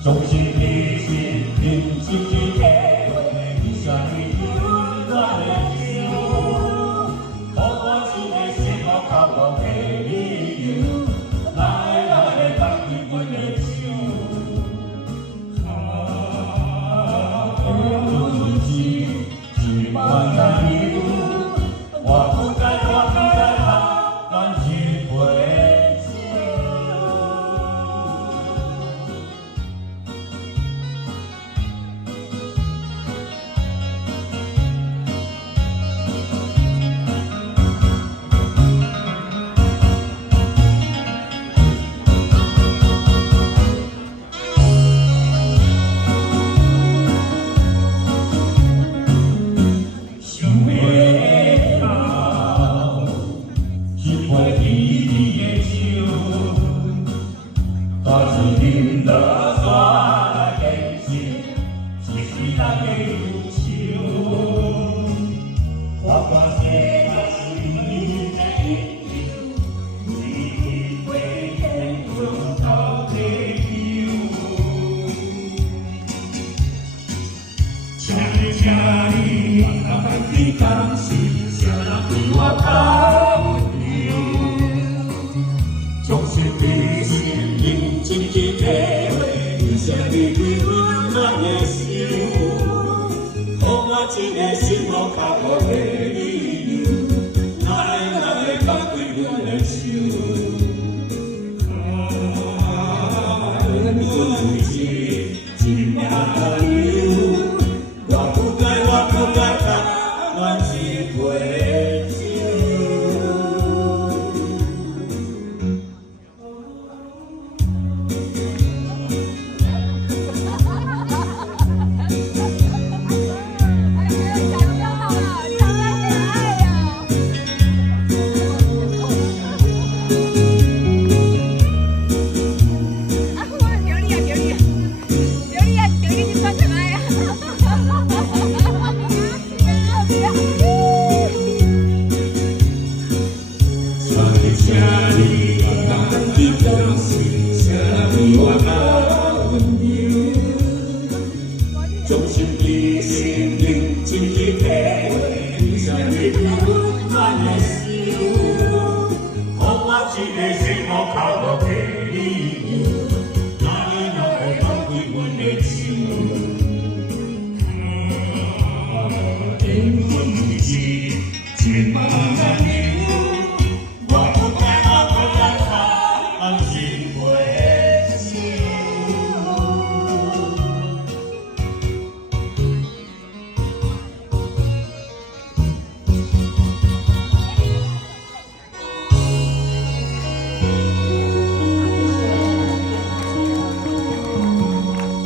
总是你是认真去体会，你啥你温暖的手，给我一个幸福快乐的理由，来放开阮的手。日子一般难留，我不该喝咱一杯酒。想要好，一杯甜甜的酒，但是饮落山来坚持，一世人的忧愁。我看世界是你的一流，一杯天中到地久。请你，你甘是谁人对我交流？总是费心认真去体会，你啥你对温暖的心。